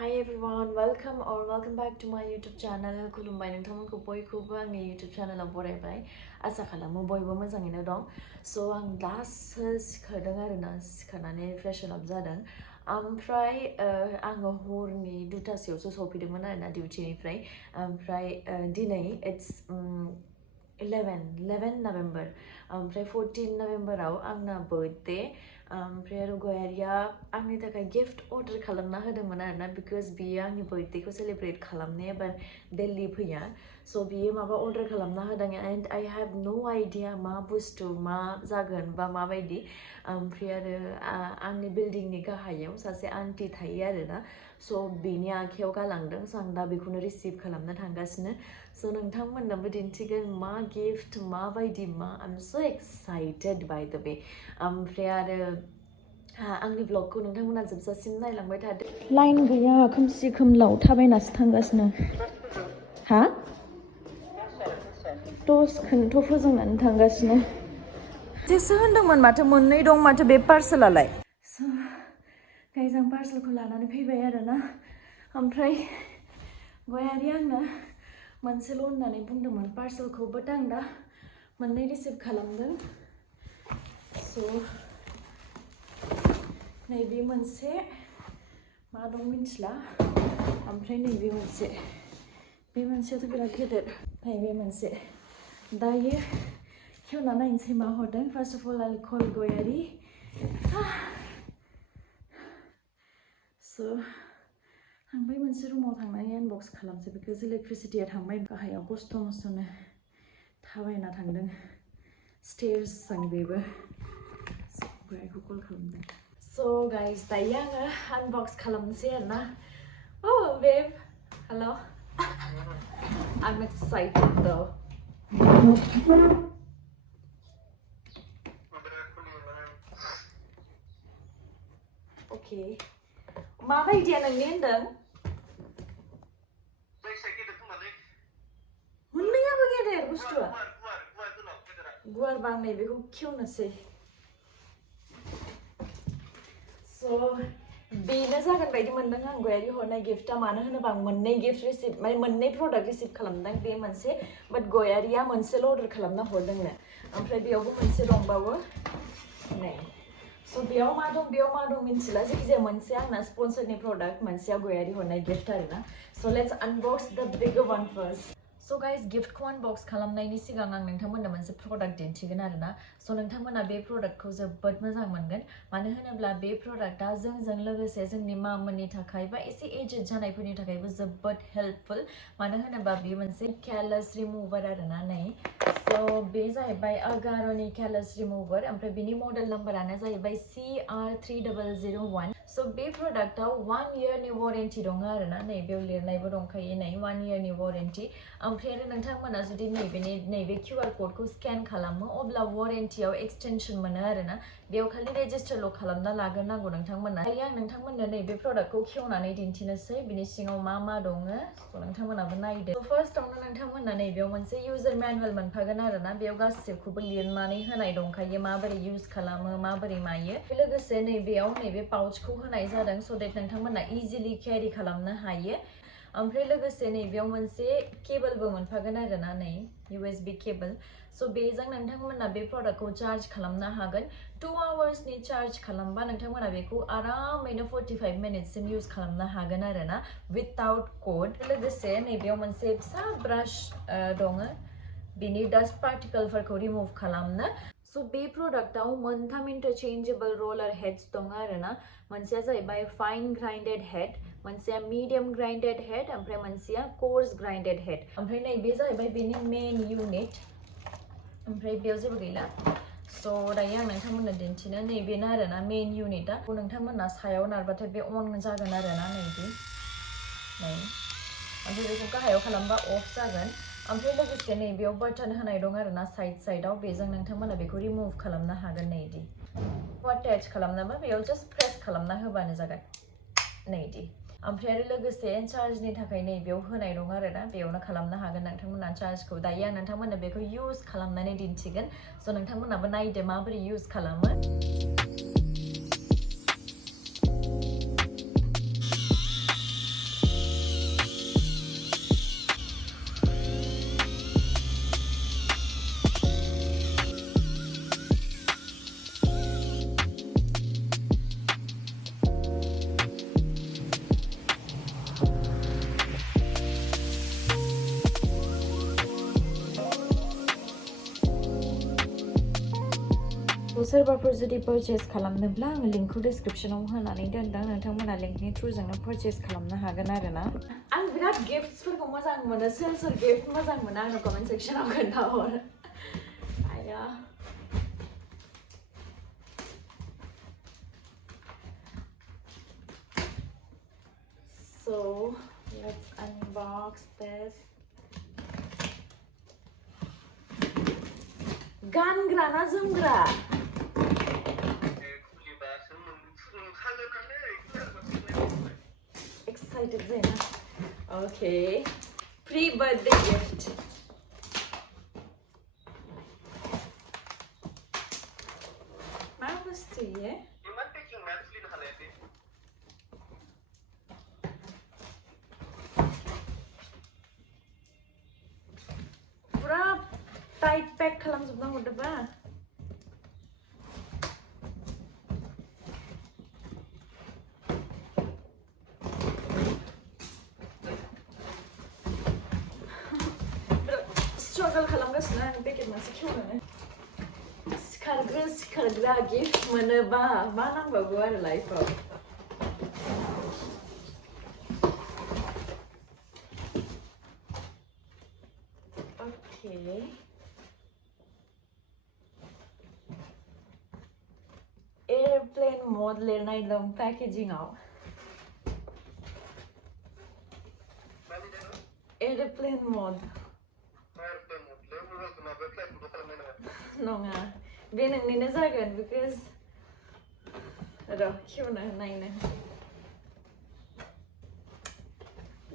Hi everyone, welcome back to my YouTube channel. खुलुमबाय नोंथांमोनखौ बयखौबो आंनि YouTube channel आव बरायबाय। आसा खालामो बयबो मोजाङैनो दं। So आं दासो सिखारदों आरोना, सिखारनानै फ्रेश आप जादों। ओमफ्राय आङो हरनि 2टासोआवसो सफैदोंमोन आरोना डिउटिनिफ्राय। ओमफ्राय दिनै it's 11 November ओमफ्राय 14 नभेम्बराव आंना बर्थडे ओमफ्राय आरो गयारिया आंनि थाखाय गिफ्ट अर्डार खालामना होदोंमोन आरोना बिकज बियो आंनि बर्थडेखौ सेलिब्रेट खालामनो एबार दिल्ली फैया स' बियो माबा अर्डार खालामना होदों and I have no idea मा बुस्थु मा जागोन बा माबायदि ओमफ्राय आरो आंनि बिल्डिंनि गाहायाव सासे आन्टि थायो आरोना स' बिनि आखायाव गालांदों स' आं दा बेखौनो रिसिभ खालामनो थांगासिनो स' नोंथांमोननोबो दिन्थिगोन मा गिफ्ट माबायदि मा आइ एम स' एक्साइटेड बाय द वे ओमफ्राय आरो आंनि ब्लगखौ नोंथांमोना जोबजासिम नायलांबाय थादो लाइन गैया खोमसि खोमलाव थाबायनासो थांगासिनो हा टर्चखौनोथ' फोजोंनानै थांगासिनो जेसो होनदोंमोन माथो मोननै दं माथो बे पार्सेलालाय स' गाइस आं पार्सेलखौ लानानै फैबाय आरोना ओमफ्राय गयारि आंनो मोनसेल' होननानै बुंदोंमोन पार्सेलखौ बाट आं दा मोननै रिसिभ खालामदों स' नैबे मोनसे मा दं मिन्थिला ओमफ्राय नैबे मोनसे बे मोनसेयाथ' बिराद गिदिर नैबे मोनसे दायो खेवना नायनोसै मा हरदों फार्स्ट अफ अल आइ कल गयारि स' आं बै मोनसे रुमाव थांनानै आनबक्स खालामसै बिकज इलेक्ट्रिसिटिया थांबाय गाहायाव खस्थ' मस्थ'नो थाबायना थांदों स्टेयर्सजों बेबो गयारिखौ कल खालामदों स' गाइस दायो आङो आनबक्स खालामनोसै आरोना oh babe hello I'm excited though okay माबायदिया नोंनि होनदों मोननैयाबो गेदेर बुस्थुआ गुवारबा आं नैबेखौ खेवनोसै स' बेनो जागोन बायदि मोनदों आं गयारि हरनाय गिफ्टआ मानो होनोबा आं मोननै गिफ्ट रिसिभ माने मोननै प्रडाक्ट रिसिभ खालामदों बे मोनसे बाट गयारिया मोनसेल' अर्डार खालामना हरदोंनो ओमफ्राय बेयावबो मोनसे दंबावो नै स' बेयाव मा दं मिन्थिला जायखिजाया मोनसे आंना स्पन्सरनि प्रडाक्ट मोनसेया गयारि हरनाय गिफ्ट आरोना स' let's unbox the bigger one first स' गाइस गिफ्टखौ आनबक्स खालामनायनि सिगां आं नोंथांमोननो मोनसे प्रडाक्ट दिन्थिगोन आरोना स' नोंथांमोना बे प्रडाक्टखौ जोबोद मोजां मोनगोन मानो होनोब्ला बे प्रडाक्टआ जोंजों लोगोसे जोंनि मामोननि थाखाय बा एसे एजेड जानायफोरनि थाखायबो जोबोद हेल्पफुल मानो होनोबा बे मोनसे callus रिमुभार आरोना नै स' बे जाहैबाय अगार'नि callus रिमुभार ओमफ्राय बिनि मडेल नाम्बारानो जाहैबाय CR3001 स' बे प्रडाक्टआव 1 इयारनि वारेन्टि दङ आरोना नै बेयाव लिरनायबो दंखायो नै 1 इयारनि वारेन्टि ओमफ्राय आरो नोंथांमोना जुदि नैबे QR क'डखौ स्केन खालामो अब्ला वारेन्टियाव एक्सटेनसन मोनो आरोना बेयाव खालि रेजिस्टारल' खालामना लाग्रोनांगौ नोंथांमोना दायो आं नोंथांमोननो नैबे प्रडाक्टखौ खेवनानै दिन्थिनोसै बिनि सिङाव मा दङ स' नोंथांमोनाबो नायदो फार्स्टआवनो नोंथांमोना नैबेयाव मोनसे इउजार मेनुवेल मोनफागोन आरोना बेयाव गासिबखौबो लिरनानै होनाय दंखायो माबोरै इउज खालामो माबोरै मायो लोगोसे नैबेयाव नैबे पाउचखौ होनाय जादों स' देट नोंथांमोना इजिलि केरि खालामनो हायो ओमफ्राय लोगोसे नैबेयाव मोनसे केबलबो मोनफागोन आरोना नै USB केबल स' बेजों नोंथांमोना बे प्रडाक्टखौ चार्ज खालामनो हागोन 2 आवार्सनि चार्ज खालामबा नोंथांमोना बेखौ आरामैनो 45 मिनिटसिम इउज खालामनो हागोन आरोना विदाउट कड लोगोसे नैबेयाव मोनसे फिसा ब्राश दङ बिनि डास्ट पार्टिकलफोरखौ रिमुभ खालामनो स' बे प्रडाक्टआव मोनथाम इन्टारचेन्जेबल रलार हेड्स दङ आरोना मोनसेया जाहैबाय फाइन ग्राइन्डेड हेड मोनसेया मिडियाम ग्राइन्डेड हेड ओमफ्राय मोनसेया कोर्स ग्राइन्डेड हेड ओमफ्राय नैबे जाहैबाय बेनि मेन इउनिट ओमफ्राय बेयाव जेबो गैला स' दायो आं नोंथांमोननो दिन्थिनो नैबेनो आरोना मेन इउनिटआ नोंथांमोना सायाव नारबाथाय बे अन जागोन आरोना नैबे नै ओमफ्राय बेखौ गाहायाव खालामबा अफ जागोन ओमफ्राय लोगोसे नैबेयाव बाटन होनाय दं आरोना साइडआव बेजों नोंथांमोना बेखौ रिमुभ खालामनो हागोन नैदि अटेच खालामनोबा बेयाव जास्ट प्रेस खालामना होबानो जागोन नैदि ओमफ्राय आरो लोगोसे चार्जनि थाखाय नैबेयाव होनाय दं आरोना बेयावनो खालामनो हागोन नोंथांमोना चार्जखौ दायो आं नोंथांमोननो बेखौ इउज खालामनानै दिन्थिगोन स' नोंथांमोनाबो नायदो माबोरै इउज खालामो सोरबाफोर जुदि पारचेज खालामनोब्ला आं लिंकखौ डिसक्रिप्शनाव होनानै दोनदों नोंथांमोना लिंकनि थ्रुजोंनो पारचेज खालामनो हागोन आरोना आं बिराद गिफ्ट्सफोरखौ मोजां मोनो सोर सोर गिफ्ट मोजां मोनो आंनो कमेन्ट सेक्शनाव खोन्थाहर आया So let's unbox this गानग्रा ना जोमग्रा excited जायोना okay pre-birthday gift मा बुस्थु ये पुरा टाइट पैक खालामजोबना हरदोंबा स्ट्रगल खालामगासिनो आं पेकेट मोनसे खेवनानै सिखारग्रा गिफ्ट मोनोबा मा नांबावगौ आरो लाइफआव Okay. Airplane mode लिरनाय दं packaging-आव airplane mode नङा बे नोंनिनो जागोन because र' खेवना नायनो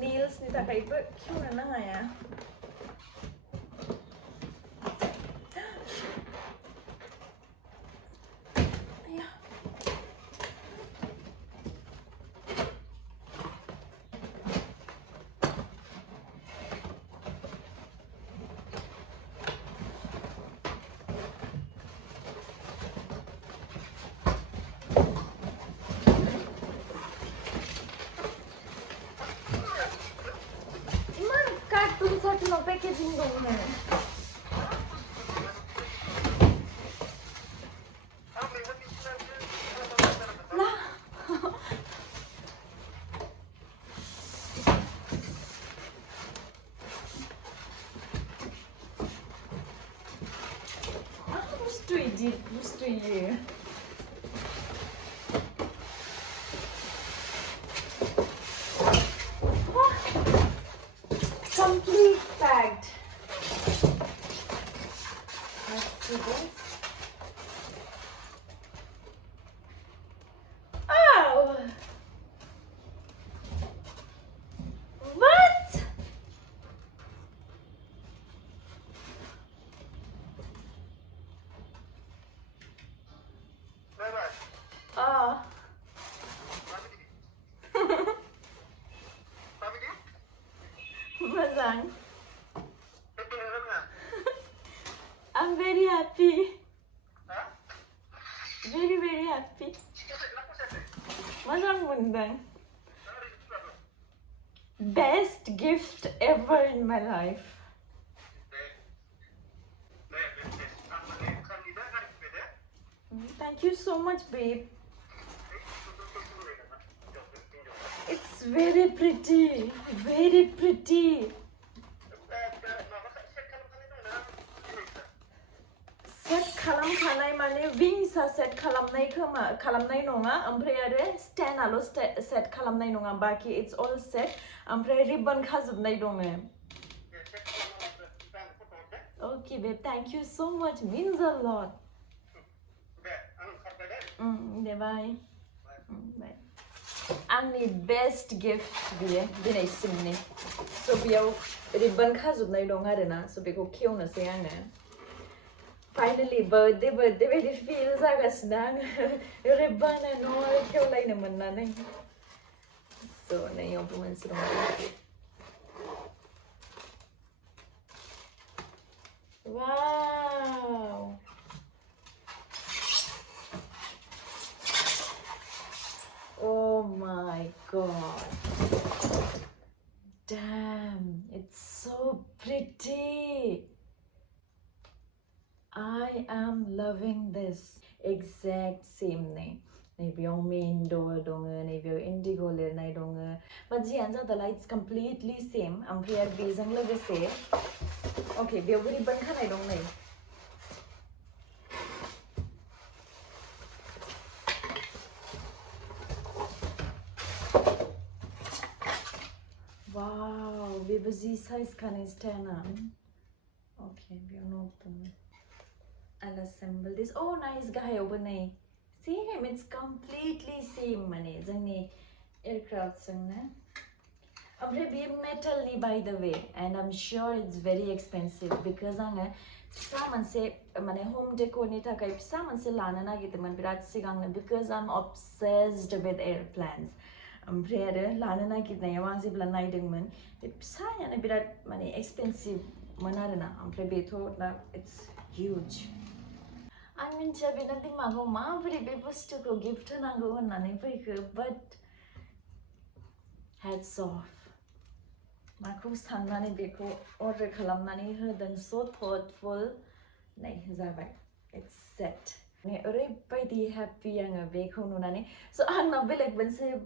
नेल्सनि थाखायबो खेवनो हाया no packaging dong na. Gusto ye. Complete packed. Let's see this. Oh! What? Oh. Mazang. I'm very happy. Very, very happy. Mazang mundang. Best gift ever in my life. Thank you so much, babe. It's very pretty. Very pretty. Set खालामखानाय माने wings-आ set खालामनाय नङा ओमफ्राय आरो stand-आल' set खालामनाय नङा बाखि it's all set ओमफ्राय ribbon खाजोबनाय दङ Okay babe thank you so much means a lot bye bye आंनि best gift बियो दिनैसिमनि so बेयाव ribbon खाजोबनाय दं आरोना so बेखौ खेवनोसै आङो Finally, birthday baby feels जागासिनो आङो ribbon and all खेवलायनो मोननानै so नैयावबो मोनसे दं Wow! Oh my god! Damn, it's so pretty! I am loving this. exact same नै नैबेयाव मेन डोर दङ नैबेयाव इन्डिगो लिरनाय दङ बाट जियानो जादोला इट्स कमप्लिटलि सेम ओमफ्राय आरो बेजों लोगोसे अके बेयावबो रिबन खानाय दं नै वाव बेबो जि साइज खानाय स्टाइलना अके बेयावनो दङ I'll assemble this. Oh, nice गाहायावबो नै same. It's completely same माने जोंनि aircraft जोंनो ओमफ्राय बे मेटलनि by the way and I'm sure it's very expensive because आङो फिसा मोनसे माने home decorनि थाखाय फिसा मोनसे लानो नागिरदोंमोन बिराद सिगांनो because I'm obsessed with airplanes ओमफ्राय आरो लानो नागिरनायाव आं जेब्ला नायदोंमोन बे फिसायानो बिराद माने expensive मोन आरोना ओमफ्राय बेथ' दा it's huge आं मिन्थिया बेना दिमागाव माबोरै बे बुस्थुखौ गिफ्ट होनांगौ होननानै फैखो बाट हेड्स अफ माखौ साननानै बेखौ अर्डार खालामनानै होदों so thoughtful नै जाबाय it's set माने ओरैबायदि हेपि आङो बेखौ नुनानै स' आंनाव बेलेग मोनसे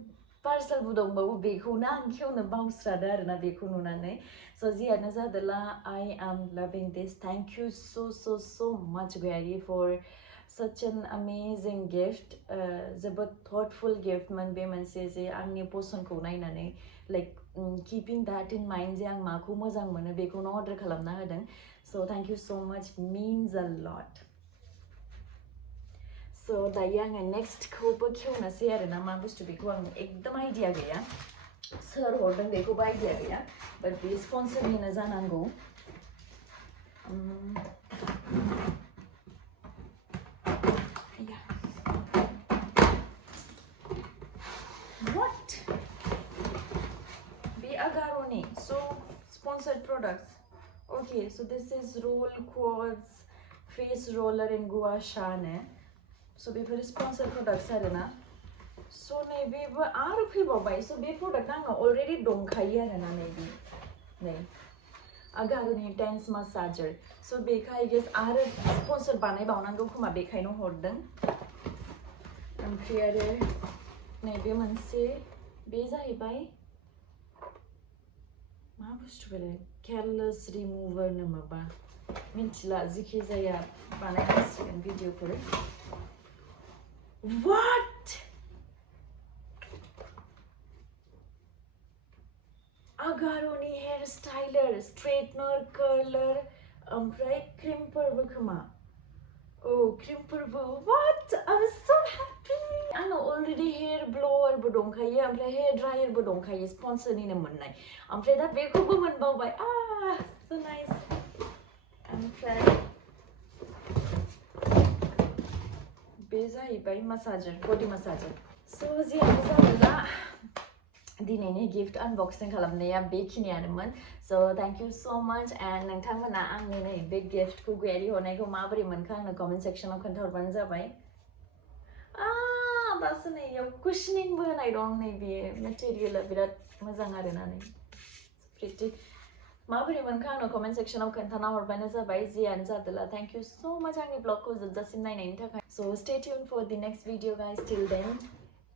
पार्सेलबो दंबावो बेखौनो आं खेवनो बावस्रादो आरोना बेखौ नुनानै स' जियानो जादोला I am loving this thank you so much Goyaria for such an amazing gift जोबोद thoughtful gift मोन बे मोनसे जे आंनि पसन्दखौ नायनानै like keeping that in mind जे आं माखौ मोजां मोनो बेखौनो अर्डार खालामना होदों so thank you so much means a lot so दायो आङो नेक्स्टखौबो खेवनोसै आरोना मा बुस्थु बेखौ आं एकदम आइडिया गैया सोर हरदों बेखौबो आइडिया गैया बाट बे स्पन्सरनिनो जानांगौ What? Be agaroni. So sponsored products. Okay, so this is roll quartz face roller in gua sha ne. So be very sponsored products arena. So maybe aru faibaवबाय so be product आङो already दंखायो आरोना maybe नै agaroni tense massager so बेखौ I guess आरो sponsor बानायबावनांगौ खोमा बेखायनो हरदों ओमफ्राय आरो नैबे मोनसे बे जाहैबाय मा बुस्थु बेलाय callus remover ना माबा मिन्थिला जिखि जाया बानायनांसिगोन भिडिअफोर What? Agaroni hair styler, straightener, curler, ओमफ्राय crimperबो खोमा Oh, crimperबो What? I'm so happy! आंनाव already hair blowerबो दंखायो ओमफ्राय hair dryerबो दंखायो स्पन्सरनिनो मोननाय ओमफ्राय दा बेखौबो मोनबावबाय so nice ओमफ्राय बे जाहैबाय massager body massager so जियानो जादोला दिनैनि गिफ्ट अनबक्सिं खालामनाया बेखिनियानोमोन so thank you so much and नोंथांमोना आंनि नै बे गिफ्टखौ Goyaria हरनायखौ माबोरै मोनखो आंनो कमेन्ट सेक्सनाव खोन्थाहरबानो जाबाय दासो नै याव कुशनिंबो होनाय दं नै बे मेटेरियला बिराद मोजां आरोना नै प्रिटि माबोरै मोनखो आंनो कमेन्ट सेक्सनाव खोन्थाना हरबानो जाबाय जियानो जादोला थैंक यू सो मच आंनि ब्लगखौ जोबजासिम नायनायनि थाखाय so stay tuned for the next video guys till then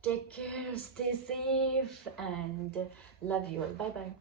take care stay safe and love you all bye bye